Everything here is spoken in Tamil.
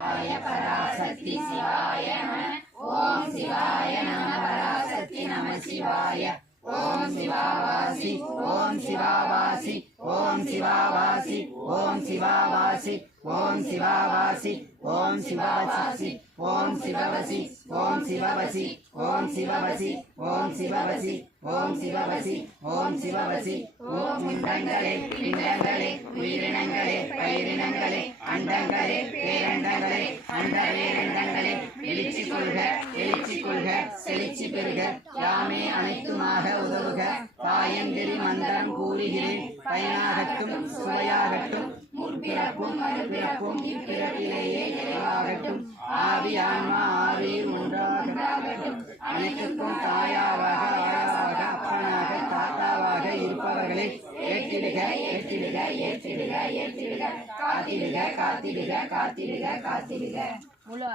சிவாய பராசக்தி சிவாய நம. ஓம் சிவாய நம பராசக்தி நம சிவாய. ஓம் சிவாவாசி ஓம் சிவாவாசி ஓம் சிவாவாசி ஓம் சிவாவாசி ஓம் சிவாவாசி ஓம் சிவாவாசி ஓம் சிவவசி ஓம் சிவவசி ஓம் சிவவசி ஓம் சிவவசி ஓம் சிவவசி ஓம் சிவவசி. ஓம் முண்டங்களே பிண்டங்களே உயிரினங்களே பயிரினங்களே அன் பேரண்டங்களே அண்ட எழுச்சி கொள்க எழுச்சி கொள்க செழிச்சி பெறுக யாமே அனைத்துமாக உதவுக. தாயந்திரி மந்திரம் கூறுகிறேன். பயனாகட்டும் சுவையாகட்டும். முற்பிறப்பும் மறுபிறப்பும் இப்பிறப்பிலேயே நிறைவாகட்டும். ஆவி ஆன்மா ஆவியில் ஒன்றாகட்டும் அனைத்துக்கும் தாயாவாக ஆயாவாக அப்பனாக தாத்தாவாக இருப்பவர்களை ஏற்றிடுக ஏற்றிடுக ஏற்றிடுக ஏற்றிடுக. காத்திடுக காத்திடுக காத்திடுக காத்திடுக.